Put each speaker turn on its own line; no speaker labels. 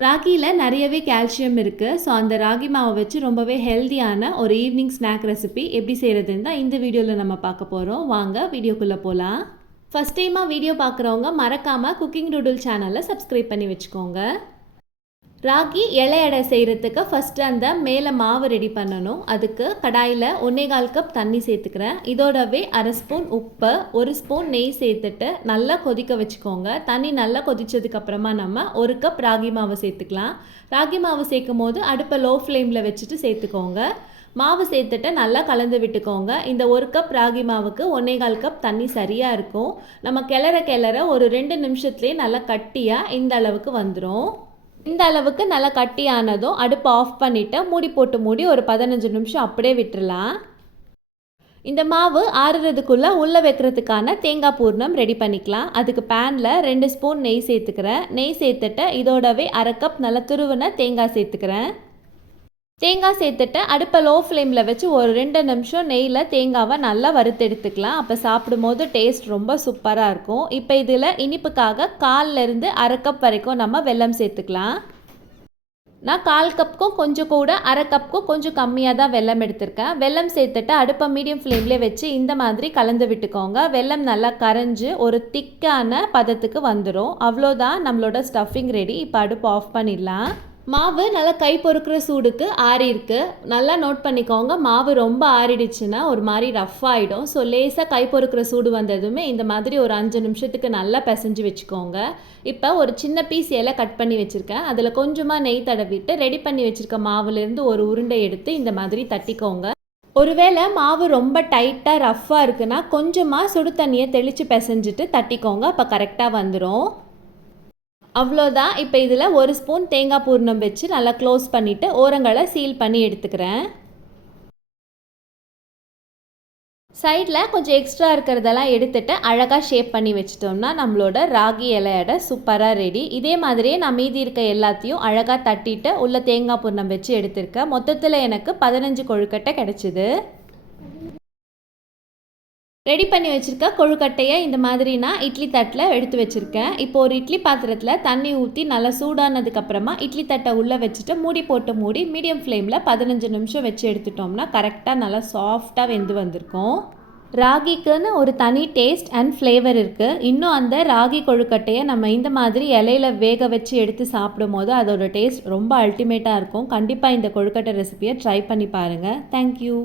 ராகியில் நிறையவே கால்சியம் இருக்குது ஸோ அந்த ராகி மாவை வச்சு ரொம்பவே ஹெல்தியான ஒரு ஈவினிங் ஸ்நாக் ரெசிபி எப்படி செய்கிறதுன்னு தான் இந்த வீடியோவில் நம்ம பார்க்க போகிறோம் வாங்க வீடியோக்குள்ளே போகலாம் ஃபஸ்ட் டைமாக வீடியோ பார்க்குறவங்க மறக்காமல் குக்கிங் டூடுல் சேனலை சப்ஸ்கிரைப் பண்ணி வச்சுக்கோங்க. ராகி இலை எடை செய்கிறதுக்கு ஃபஸ்ட்டு அந்த மேலே மாவு ரெடி பண்ணணும். அதுக்கு கடாயில் ஒன்றே கால் கப் தண்ணி சேர்த்துக்கிறேன். இதோடவே அரை ஸ்பூன் உப்பு ஒரு ஸ்பூன் நெய் சேர்த்துட்டு நல்லா கொதிக்க வச்சுக்கோங்க. தண்ணி நல்லா கொதிச்சதுக்கப்புறமா நம்ம ஒரு கப் ராகி மாவு சேர்த்துக்கலாம். ராகி மாவு சேர்க்கும் போது அடுப்பை லோ ஃப்ளேமில் வச்சுட்டு சேர்த்துக்கோங்க. மாவு சேர்த்துட்டு நல்லா கலந்து விட்டுக்கோங்க. இந்த ஒரு கப் ராகி மாவுக்கு ஒன்றே கால் கப் தண்ணி சரியாக இருக்கும். நம்ம கிளற கிளற ஒரு ரெண்டு நிமிஷத்துலேயே நல்லா கட்டியாக இந்த அளவுக்கு வந்துடும் இந்த அளவுக்கு நல்லா கட்டியானதும் அடுப்பை ஆஃப் பண்ணிவிட்டு மூடி போட்டு மூடி ஒரு பதினஞ்சு நிமிஷம் அப்படியே விட்டுடலாம் இந்த மாவு ஆறுறதுக்குள்ளே உள்ளே வைக்கிறதுக்கான தேங்காய் பூர்ணம் ரெடி பண்ணிக்கலாம். அதுக்கு பேனில் ரெண்டு ஸ்பூன் நெய் சேர்த்துக்கிறேன். நெய் சேர்த்துட்டு இதோடவே அரை கப் நல்லா துருவின தேங்காய் சேர்த்துக்கிறேன். தேங்காய் சேர்த்துட்டு அடுப்பை லோ ஃப்ளேமில் வச்சு ஒரு ரெண்டு நிமிஷம் நெய்யில் தேங்காவை நல்லா வறுத்து எடுத்துக்கலாம். அப்போ சாப்பிடும்போது டேஸ்ட் ரொம்ப சூப்பராக இருக்கும். இப்போ இதில் இனிப்புக்காக கால்லேருந்து அரை கப் வரைக்கும் நம்ம வெல்லம் சேர்த்துக்கலாம். நான் கால் கப்புக்கும் கொஞ்சம் கூட அரை கப்புக்கும் கொஞ்சம் கம்மியாக தான் வெல்லம் எடுத்திருக்கேன். வெல்லம் சேர்த்துட்டு அடுப்பை மீடியம் ஃப்ளேம்லேயே வச்சு இந்த மாதிரி கலந்து விட்டுக்கோங்க. வெல்லம் நல்லா கரைஞ்சி ஒரு திக்கான பதத்துக்கு வந்துடும் அவ்வளோதான் நம்மளோட ஸ்டஃபிங் ரெடி இப்போ அடுப்பு ஆஃப் பண்ணிடலாம். மாவு நல்லா கை பொறுக்கிற சூடுக்கு ஆறியிருக்கு. நல்லா நோட் பண்ணிக்கோங்க மாவு ரொம்ப ஆறிடுச்சுன்னா ஒரு மாதிரி ரஃப் ஆகிடும் ஸோ லேசாக கை பொறுக்கிற சூடு வந்ததுமே இந்த மாதிரி ஒரு அஞ்சு நிமிஷத்துக்கு நல்லா பிசைஞ்சு வச்சுக்கோங்க. இப்போ ஒரு சின்ன பீஸ் இலை கட் பண்ணி வச்சுருக்கேன். அதில் கொஞ்சமாக நெய் தடவிட்டு ரெடி பண்ணி வச்சுருக்க மாவுலேருந்து ஒரு உருண்டை எடுத்து இந்த மாதிரி தட்டிக்கோங்க. ஒருவேளை மாவு ரொம்ப டைட்டாக ரஃப்பாக இருக்குன்னா கொஞ்சமாக சுடு தண்ணியை தெளித்து பிசைஞ்சிட்டு தட்டிக்கோங்க. அப்போ கரெக்டாக வந்துடும் அவ்வளோதான். இப்போ இதில் ஒரு ஸ்பூன் தேங்காய் பூர்ணம் வச்சு நல்லா க்ளோஸ் பண்ணிவிட்டு ஓரங்களை சீல் பண்ணி எடுத்துக்கிறேன். சைடில் கொஞ்சம் எக்ஸ்ட்ரா இருக்கிறதெல்லாம் எடுத்துகிட்டு அழகாக ஷேப் பண்ணி வச்சிட்டோம்னா நம்மளோட ராகி இலையோட சூப்பராக ரெடி. இதே மாதிரியே நான் மீதி இருக்க எல்லாத்தையும் அழகாக தட்டிட்டு உள்ள தேங்காய் பூர்ணம் வச்சு எடுத்திருக்கேன். மொத்தத்தில் எனக்கு பதினஞ்சு கொழுக்கட்டை கிடச்சிது. ரெடி பண்ணி வச்சுருக்க கொழுக்கட்டையை இந்த மாதிரி நான் இட்லி தட்டில் எடுத்து வச்சுருக்கேன். இப்போ ஒரு இட்லி பாத்திரத்தில் தண்ணி ஊற்றி நல்லா சூடானதுக்கப்புறமா இட்லி தட்டை உள்ளே வச்சுட்டு மூடி போட்டு மூடி மீடியம் ஃப்ளேமில் பதினஞ்சு நிமிஷம் வச்சு எடுத்துட்டோம்னா கரெக்டாக நல்லா சாஃப்டாக வெந்து வந்திருக்கும். ராகிக்குன்னு ஒரு தனி டேஸ்ட் அண்ட் ஃப்ளேவர் இருக்குது இன்னும் அந்த ராகி கொழுக்கட்டையை நம்ம இந்த மாதிரி இலையில வேக வச்சு எடுத்து சாப்பிடும் போது அதோட டேஸ்ட் ரொம்ப அல்டிமேட்டாக இருக்கும். கண்டிப்பாக இந்த கொழுக்கட்டை ரெசிபியை ட்ரை பண்ணி பாருங்கள் தேங்க்யூ